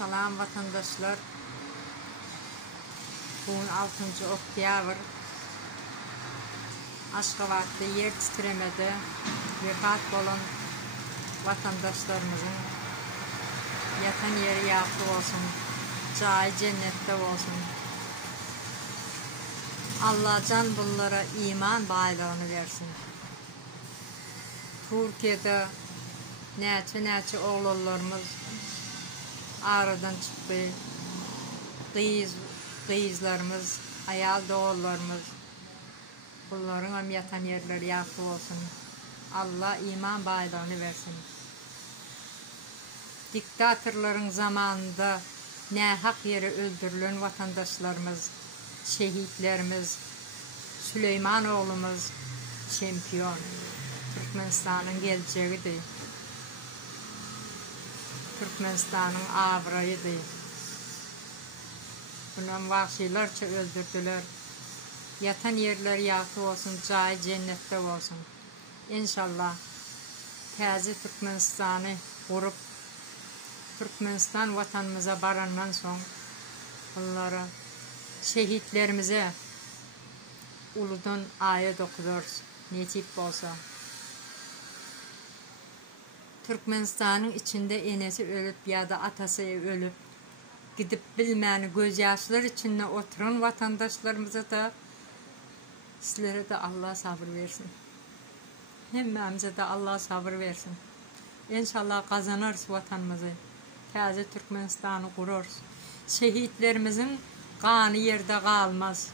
Salam vatandaşlar. Bugün 6. oktyabr. Aşgabat'ta yer titremede vefat olan vatandaşlarımızın yatan yeri yaxşı olsun, cayı cennette olsun. Allah can bunlara iman baylığını versin. Türkiye'de neçe oğullarımız ağrıdan çıktı. Kıyızlarımız, ayal doğullarımız, bunların yatan yerleri yaxşı olsun. Allah iman baylığını versin. Diktatörlerin zamanında ne hak yeri öldürülen vatandaşlarımız, şehitlerimiz, Süleyman oğlumuz şampiyon. Türkmenistan'ın geleceğidir. Türkmenistan'ın avrayıdır. Bunun vahşilerce öldürdüler. Yatan yerleri yaxşı olsun, cayı cennette olsun. İnşallah təzi Türkmenistan'ı kurup Türkmenistan vatanımıza barandan son bunlara şehitlerimize uludan ayet okuyoruz. Necip olsa. Türkmenistan'ın içinde enesi ölüp ya da atası ölüp gidip bilmeyeni gözyaşlar içinde oturan vatandaşlarımıza da sizlere de Allah sabır versin. Hemmemize de Allah sabır versin. İnşallah kazanırız vatanımızı. Təzi Türkmenistan'ı kururuz. Şehitlerimizin kanı yerde kalmaz.